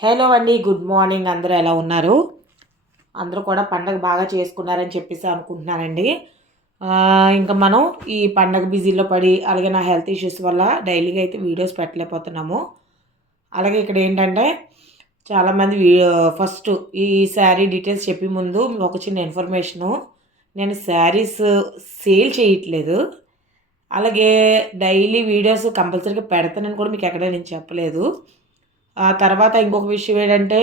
Hello అండి, good morning. అందరూ ఎలా ఉన్నారు? అందరూ కూడా పండగ బాగా చేసుకున్నారని చెప్పేసి అనుకుంటున్నానండి. ఇంకా మనం ఈ పండగ బిజీలో పడి, అలాగే నా హెల్త్ ఇష్యూస్ వల్ల డైలీగా అయితే వీడియోస్ పెట్టలేకపోతున్నాము. అలాగే ఇక్కడ ఏంటంటే చాలామంది ఫస్ట్ ఈ శారీ డీటెయిల్స్ చెప్పే ముందు ఒక చిన్న ఇన్ఫర్మేషను. నేను శారీస్ సేల్ చేయట్లేదు. అలాగే డైలీ వీడియోస్ కంపల్సరీగా పెడతానని కూడా మీకు ఎక్కడ నేను చెప్పలేదు. తర్వాత ఇంకొక విషయం ఏంటంటే,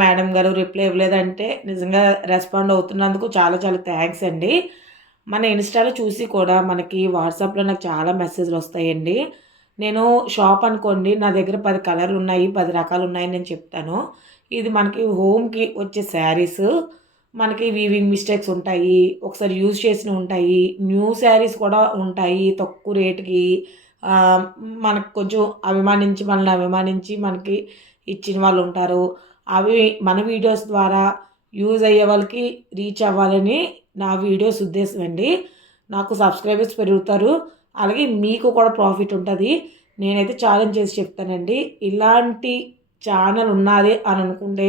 మేడం గారు రిప్లై ఇవ్వలేదంటే నిజంగా రెస్పాండ్ అవుతున్నందుకు చాలా చాలా థ్యాంక్స్ అండి. మన ఇన్‌స్టాలో చూసి కూడా మనకి వాట్సాప్‌లో నాకు చాలా మెసేజ్‌లు వస్తాయండి. నేను షాప్ అనుకోండి, నా దగ్గర 10 కలర్లున్నాయి, 10 రకాలున్నాయని నేను చెప్తాను. ఇది మనకి హోమ్‌కి వచ్చే శారీస్. మనకి వీవింగ్ మిస్టేక్స్ ఉంటాయి. ఒకసారి యూజ్ చేసినవి ఉంటాయి. న్యూ శారీస్ కూడా ఉంటాయి తక్కువ రేట్‌కి. ఆహ్, మనకు కొంచెం మనల్ని అభిమానించి మనకి ఇచ్చిన వాళ్ళుంటారు. అవి మన వీడియోస్ ద్వారా యూజ్ అయ్యే వాళ్ళకి రీచ్ అవ్వాలని నా వీడియోస్ ఉద్దేశం అండి. నాకు సబ్స్క్రైబర్స్ పెరుగుతారు. అలాగే మీకు కూడా ప్రాఫిట్ ఉంటది. నేనైతే ఛాలెంజ్ చేసి చెప్తానండి. ఇలాంటి ఛానల్ ఉన్నాది అని అనుకుంటే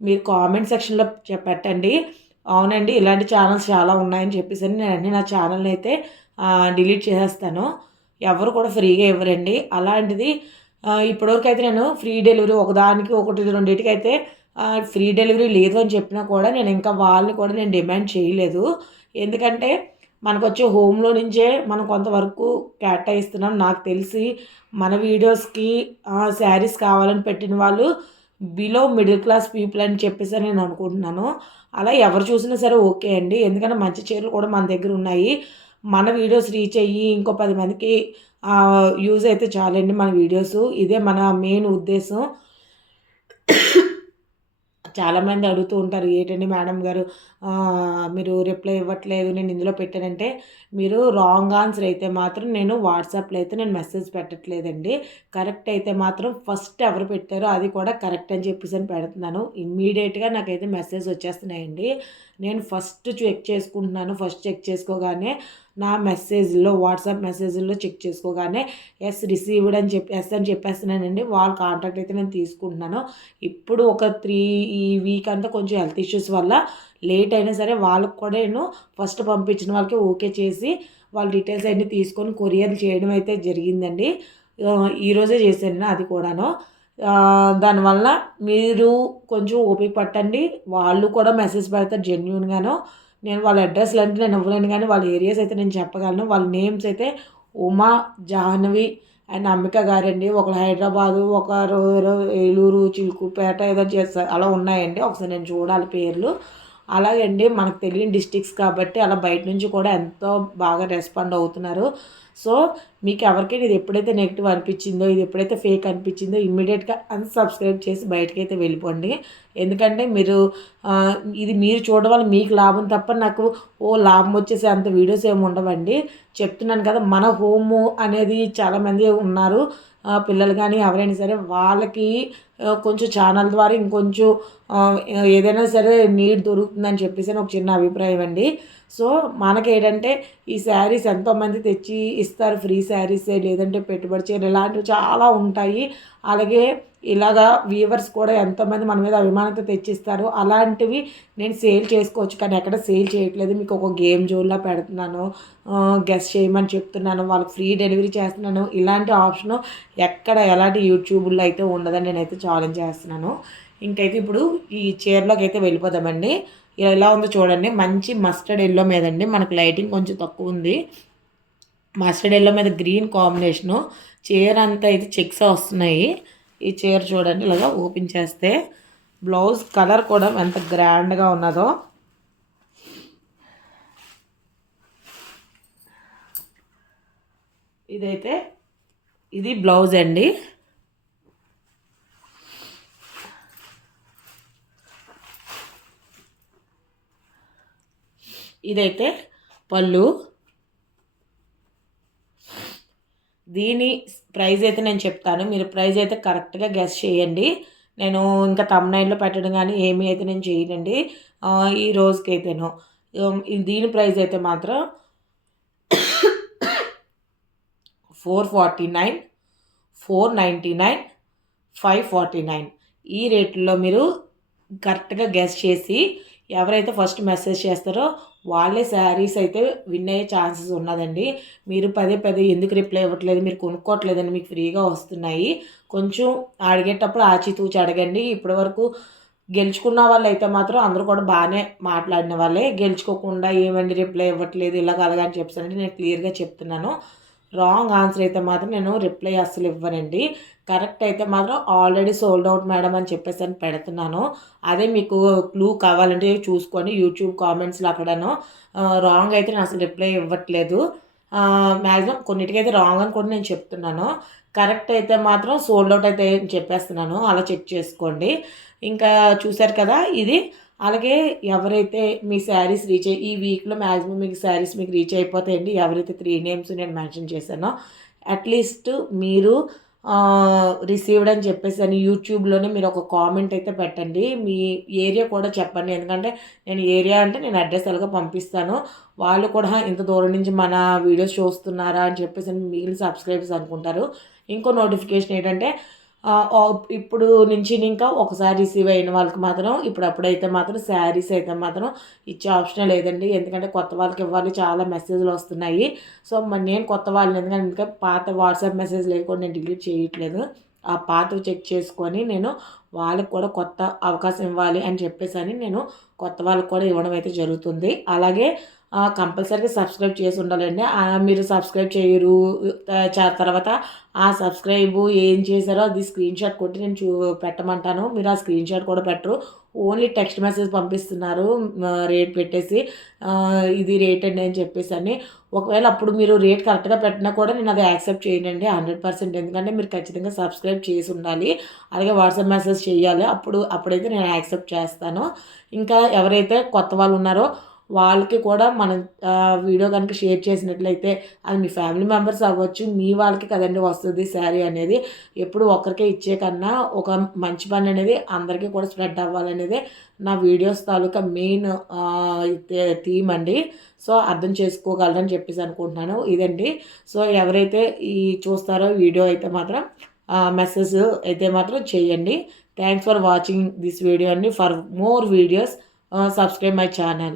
మీరు కామెంట్ సెక్షన్‌లో పెట్టండి. అవునండి, ఇలాంటి ఛానల్స్ చాలా ఉన్నాయని చెప్పేసని నేను వెంటనే నా ఛానల్‌ని అయితే డిలీట్ చేసేస్తాను. ఎవరు కూడా ఫ్రీగా ఇవ్వరండి. అలాంటిది ఇప్పటివరకైతే నేను ఫ్రీ డెలివరీ ఒకదానికి ఒకటి రెండిటికైతే ఫ్రీ డెలివరీ లేదు అని చెప్పినా కూడా నేను ఇంకా వాళ్ళని కూడా నేను డిమాండ్ చేయలేదు. ఎందుకంటే మనకొచ్చే హోమ్‌లో నుంచే మనం కొంతవరకు కేటాయిస్తున్నాం. నాకు తెలిసి మన వీడియోస్‌కి శారీస్ కావాలని పెట్టిన వాళ్ళు బిలో మిడిల్ క్లాస్ పీపుల్ అని చెప్పేసి నేను అనుకుంటున్నాను. అలా ఎవరు చూసినా సరే ఓకే అండి. ఎందుకంటే మంచి చీరలు కూడా మన దగ్గర ఉన్నాయి. మన వీడియోస్ రీచ్ అయ్యి ఇంకో 10 మందికి యూజ్ అయితే చాలండి మన వీడియోసు. ఇదే మన మెయిన్ ఉద్దేశం. చాలామంది అడుగుతూ ఉంటారు, "ఏంటండి మేడం గారు మీరు రిప్లై ఇవ్వట్లేదు, నేను ఇందులో పెట్టానంటే." మీరు రాంగ్ ఆన్సర్ అయితే మాత్రం నేను వాట్సాప్‌లో అయితే నేను మెసేజ్ పెట్టట్లేదండి. కరెక్ట్ అయితే మాత్రం ఫస్ట్ ఎవరు పెట్టారో అది కూడా కరెక్ట్ అని చెప్పేసని పెడుతున్నాను. ఇమ్మీడియేట్‌గా నాకైతే మెసేజ్ వచ్చేస్తున్నాయండి. నేను ఫస్ట్ చెక్ చేసుకుంటున్నాను. ఫస్ట్ చెక్ చేసుకోగానే నా మెసేజ్‌లో వాట్సాప్ మెసేజ్‌లో చెక్ చేసుకోగానే రిసీవ్డ్ అని ఎస్ అని చెప్పేస్తున్నానండి. వాళ్ళ కాంటాక్ట్ అయితే నేను తీసుకుంటున్నాను. ఇప్పుడు ఒక ఈ వీక్ అంతా కొంచెం హెల్త్ ఇష్యూస్ వల్ల లేట్ అయినా సరే వాళ్ళకి కూడా నేను ఫస్ట్ పంపించిన వాళ్ళకి ఓకే చేసి వాళ్ళ డీటెయిల్స్ అన్నీ తీసుకొని కొరియర్ చేయడం అయితే జరిగిందండి. ఈరోజే చేశాను అది కూడాను. దానివల్ల మీరు కొంచెం ఓపిక పట్టండి. వాళ్ళు కూడా మెసేజ్ పెడతారు జెన్యూన్‌గాను. నేను వాళ్ళ అడ్రెస్‌లు అంటే నేను ఇవ్వలేను గానీ వాళ్ళ ఏరియాస్ అయితే నేను చెప్పగలను. వాళ్ళ నేమ్స్ అయితే ఉమా, జాహ్నవి అండ్ అంబిక గారండి. ఒకళ్ళు హైదరాబాదు, ఒకరు ఏలూరు, చిలుకూరుపేట ఏదో చేస్తారు. అలా ఉన్నాయండి. ఒకసారి నేను చూడాలి పేర్లు. అలాగండి మనకు తెలియని డిస్ట్రిక్ట్స్ కాబట్టి అలా బయట నుంచి కూడా ఎంతో బాగా రెస్పాండ్ అవుతున్నారు. సో, మీకెవరికైనా ఇది ఎప్పుడైతే నెగెటివ్ అనిపించిందో, ఇది ఎప్పుడైతే ఫేక్ అనిపించిందో ఇమ్మీడియేట్‌గా అన్‌సబ్స్క్రైబ్ చేసి బయటకైతే వెళ్ళిపోండి. ఎందుకంటే ఇది మీరు చూడడం వల్ల మీకు లాభం తప్ప నాకు లాభం వచ్చేసే అంత వీడియోస్ ఏమి ఉండవండి. చెప్తున్నాను కదా, మన హోము అనేది చాలామంది ఉన్నారు. పిల్లలు కానీ ఎవరైనా సరే వాళ్ళకి కొంచెం ఛానల్ ద్వారా ఇంకొంచెం ఏదైనా సరే నీడ్ దొరుకుతుందని చెప్పేసి ఒక చిన్న అభిప్రాయం అండి. సో, మనకేంటంటే ఈ శారీస్ ఎంతోమంది తెచ్చి ఇస్తారు, ఫ్రీ శారీసే లేదంటే పెట్టుబడి చీరలు ఇలాంటివి చాలా ఉంటాయి. అలాగే ఇలాగా వ్యూవర్స్ కూడా ఎంతోమంది మన మీద అభిమానంతో తెచ్చిస్తారు. అలాంటివి నేను సేల్ చేసుకోవచ్చు కానీ ఎక్కడ సేల్ చేయట్లేదు. మీకు ఒక గేమ్ జోన్‌లా పెడుతున్నాను. గెస్ చేయమని చెప్తున్నాను. వాళ్ళకి ఫ్రీ డెలివరీ చేస్తున్నాను. ఇలాంటి ఆప్షను ఎక్కడ ఎలాంటి యూట్యూబుల్లో అయితే ఉండదని నేనైతే ఛాలెంజ్ చేస్తున్నాను. ఇంకైతే ఇప్పుడు ఈ చీరలోకైతే వెళ్ళిపోదామండి. ఎలా ఉందో చూడండి. మంచి మస్టర్డ్ యెల్లో మీదండి. మనకు లైటింగ్ కొంచెం తక్కువుంది. మస్టర్డ్ యెల్లో మీద గ్రీన్ కాంబినేషను. చీర అంతా అయితే చెక్స్ వస్తున్నాయి. ఈ చీర చూడండి ఇలాగా ఓపెన్ చేస్తే. బ్లౌజ్ కలర్ కూడా ఎంత గ్రాండ్‌గా ఉన్నదో. ఇది బ్లౌజ్ అండి. ఇదైతే పళ్ళు. దీని ప్రైస్ అయితే నేను చెప్తాను. మీరు ప్రైస్ అయితే కరెక్ట్‌గా గెస్ చేయండి. నేను ఇంకా థంబ్‌నెయిల్‌లో పెట్టడం గానీ ఏమీ అయితే నేను చేయనండి. ఈ రోజుకైతేను. దీని ప్రైస్ అయితే మాత్రం 449, 499, 549. ఈ రేట్లో మీరు కరెక్ట్గా గెస్ చేసి ఎవరైతే ఫస్ట్ మెసేజ్ చేస్తారో వాళ్ళే శారీస్ అయితే విన్ అయ్యే ఛాన్సెస్ ఉన్నదండి. మీరు పదే పదే ఎందుకు రిప్లై ఇవ్వట్లేదు, మీరు కొనుక్కోవట్లేదని, మీకు ఫ్రీగా వస్తున్నాయి, కొంచెం అడిగేటప్పుడు ఆచితూచి అడగండి. ఇప్పటివరకు గెలుచుకున్న వాళ్ళైతే మాత్రం అందరూ కూడా బాగానే మాట్లాడిన వాళ్ళే. గెలుచుకోకుండా ఏమండి రిప్లై ఇవ్వట్లేదు ఇలాగ అలాగా అని చెప్పానంటే నేను క్లియర్గా చెప్తున్నాను. రాంగ్ ఆన్సర్ అయితే మాత్రం నేను రిప్లై అస్సలు ఇవ్వనండి. కరెక్ట్ అయితే మాత్రం ఆల్రెడీ సోల్డ్ అవుట్ మేడం అని చెప్పేసి అని పెడుతున్నాను. అదే మీకు క్లూ కావాలంటే చూసుకొని యూట్యూబ్ కామెంట్స్లో అక్కడను రాంగ్ అయితే నేను అసలు రిప్లై ఇవ్వట్లేదు. మ్యాక్సిమం కొన్నిటికైతే రాంగ్ అని కూడా నేను చెప్తున్నాను. కరెక్ట్ అయితే మాత్రం సోల్డ్ అవుట్ అయితే చెప్పేస్తున్నాను. అలా చెక్ చేసుకోండి. ఇంకా చూసారు కదా ఇది. అలాగే ఎవరైతే మీ శారీస్ రీచ్ అయ్యి ఈ వీక్లో మ్యాక్సిమం మీకు శారీస్ మీకు రీచ్ అయిపోతాయండి. ఎవరైతే 3 నేమ్స్ నేను మెన్షన్ చేశానో అట్లీస్ట్ మీరు రిసీవ్డ్ అని చెప్పేసి అని యూట్యూబ్లోనే మీరు ఒక కామెంట్ అయితే పెట్టండి. మీ ఏరియా కూడా చెప్పండి. ఎందుకంటే నేను ఏరియా అంటే నేను అడ్రస్ ఎలాగో పంపిస్తాను. వాళ్ళు కూడా ఇంత దూరం నుంచి మన వీడియోస్ చూస్తున్నారా అని చెప్పేసి మిగిలిన సబ్స్క్రైబర్స్ అనుకుంటారు. ఇంకో నోటిఫికేషన్ ఏంటంటే ఇప్పుడు నుంచి ఇంకా ఒకసారి రిసీవ్ అయిన వాళ్ళకి మాత్రం ఇప్పుడప్పుడైతే మాత్రం శారీస్ అయితే మాత్రం ఇచ్చే ఆప్షన్ లేదండి. ఎందుకంటే కొత్త వాళ్ళకి ఇవ్వాలి, చాలా మెసేజ్లు వస్తున్నాయి. సో మరి నేను కొత్త వాళ్ళని ఎందుకంటే పాత వాట్సాప్ మెసేజ్ లేకుండా నేను డిలీట్ చేయట్లేదు. ఆ పాతవి చెక్ చేసుకొని నేను వాళ్ళకి కూడా కొత్త అవకాశం ఇవ్వాలి అని చెప్పేసి అని నేను కొత్త వాళ్ళకి కూడా ఇవ్వడం అయితే జరుగుతుంది. అలాగే కంపల్సరీగా సబ్స్క్రైబ్ చేసి ఉండాలండి. మీరు సబ్స్క్రైబ్ చేయరు తర్వాత ఆ సబ్స్క్రైబ్ ఏం చేశారో అది స్క్రీన్ షాట్ కొట్టి నేను పెట్టమంటాను. మీరు ఆ స్క్రీన్ షాట్ కూడా పెట్టరు. ఓన్లీ టెక్స్ట్ మెసేజ్ పంపిస్తున్నారు రేట్ పెట్టేసి ఇది రేట్ అండి అని చెప్పేసి అని. ఒకవేళ అప్పుడు మీరు రేట్ కరెక్ట్గా పెట్టినా కూడా నేను అది యాక్సెప్ట్ చేయనండి 100%. ఎందుకంటే మీరు ఖచ్చితంగా సబ్స్క్రైబ్ చేసి ఉండాలి. అలాగే వాట్సాప్ మెసేజ్ చేయాలి. అప్పుడైతే నేను యాక్సెప్ట్ చేస్తాను. ఇంకా ఎవరైతే కొత్త వాళ్ళు ఉన్నారో వాళ్ళకి కూడా మనం వీడియో కనుక షేర్ చేసినట్లయితే అది మీ ఫ్యామిలీ మెంబర్స్ అవ్వచ్చు, మీ వాళ్ళకి కదండి వస్తుంది శారీ అనేది. ఎప్పుడు ఒక్కరికే ఇచ్చే కన్నా ఒక మంచి పని అనేది అందరికీ కూడా స్ప్రెడ్ అవ్వాలనేది నా వీడియోస్ తాలూకా మెయిన్ థీమ్ అండి. సో అర్థం చేసుకోగలరని చెప్పేసి అనుకుంటున్నాను. ఇదండి. సో ఎవరైతే ఈ చూస్తారో వీడియో అయితే మాత్రం మెసేజ్ అయితే మాత్రం చేయండి. Thanks for watching this video అండి. For more videos subscribe my channel.